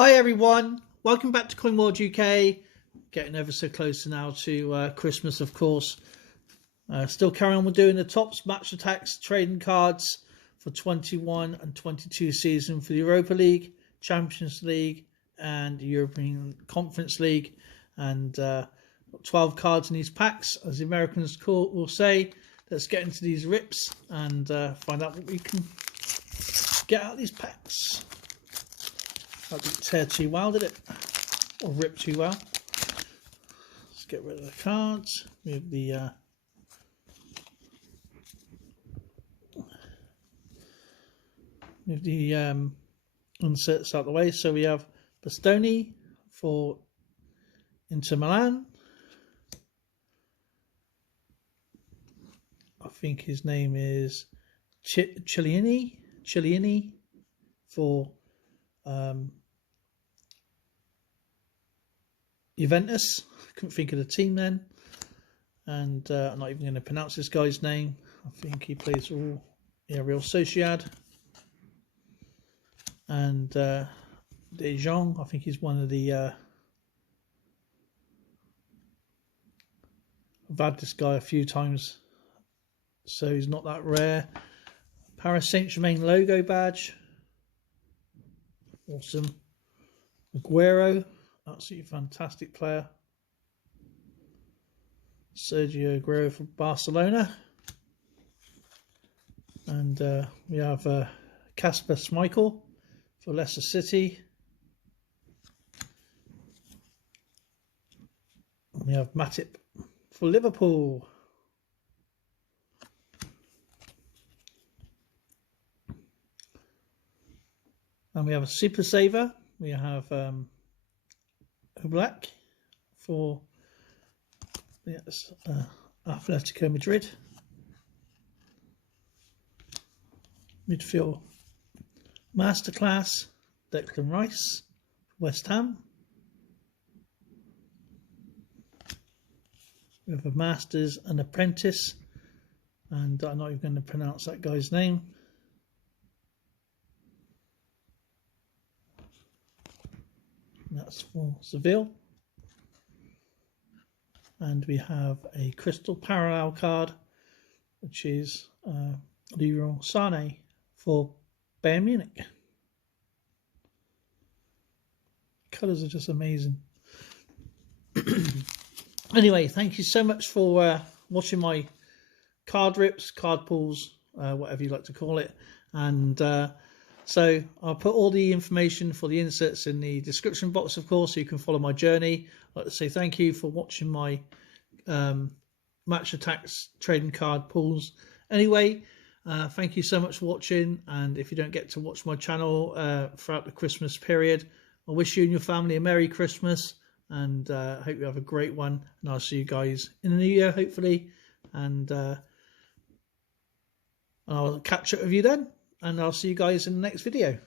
Hi everyone, welcome back to Coin World UK. Getting ever so close now to Christmas, of course. Still carrying on with doing the Tops Match Attax trading cards for 21 and 22 season for the Europa League, Champions League and European Conference League. And 12 cards in these packs, as the Americans will say. Let's get into these rips and find out what we can get out of these packs. That didn't tear too well, did it? Or rip too well. Let's get rid of the cards. Move the inserts out of the way. So we have Bastoni for Inter Milan. I think his name is Chiellini for Juventus. Couldn't think of the team then, and I'm not even going to pronounce this guy's name. I think he plays for Real Sociedad. And De Jong, I think he's one of the I've had this guy a few times, so he's not that rare. Paris Saint-Germain logo badge. Awesome. Aguero, absolutely fantastic player. Sergio Aguero for Barcelona. And we have Kasper Schmeichel for Leicester City. And we have Matip for Liverpool. And we have a super saver. We have Oblak for Athletico Madrid. Midfield Masterclass, Declan Rice, West Ham. We have a Masters and Apprentice, and I'm not even going to pronounce that guy's name. That's for Seville. And we have a crystal parallel card, which is Sane for Bayern Munich. Colours are just amazing. Anyway, thank you so much for watching my card rips, card pulls, whatever you like to call it. And so I'll put all the information for the inserts in the description box, of course, so you can follow my journey. I'd like to say thank you for watching my Match Attax trading card pulls. Anyway, thank you so much for watching. And if you don't get to watch my channel throughout the Christmas period, I wish you and your family a Merry Christmas. And I hope you have a great one. And I'll see you guys in the new year, hopefully. And I'll catch up with you then. And I'll see you guys in the next video.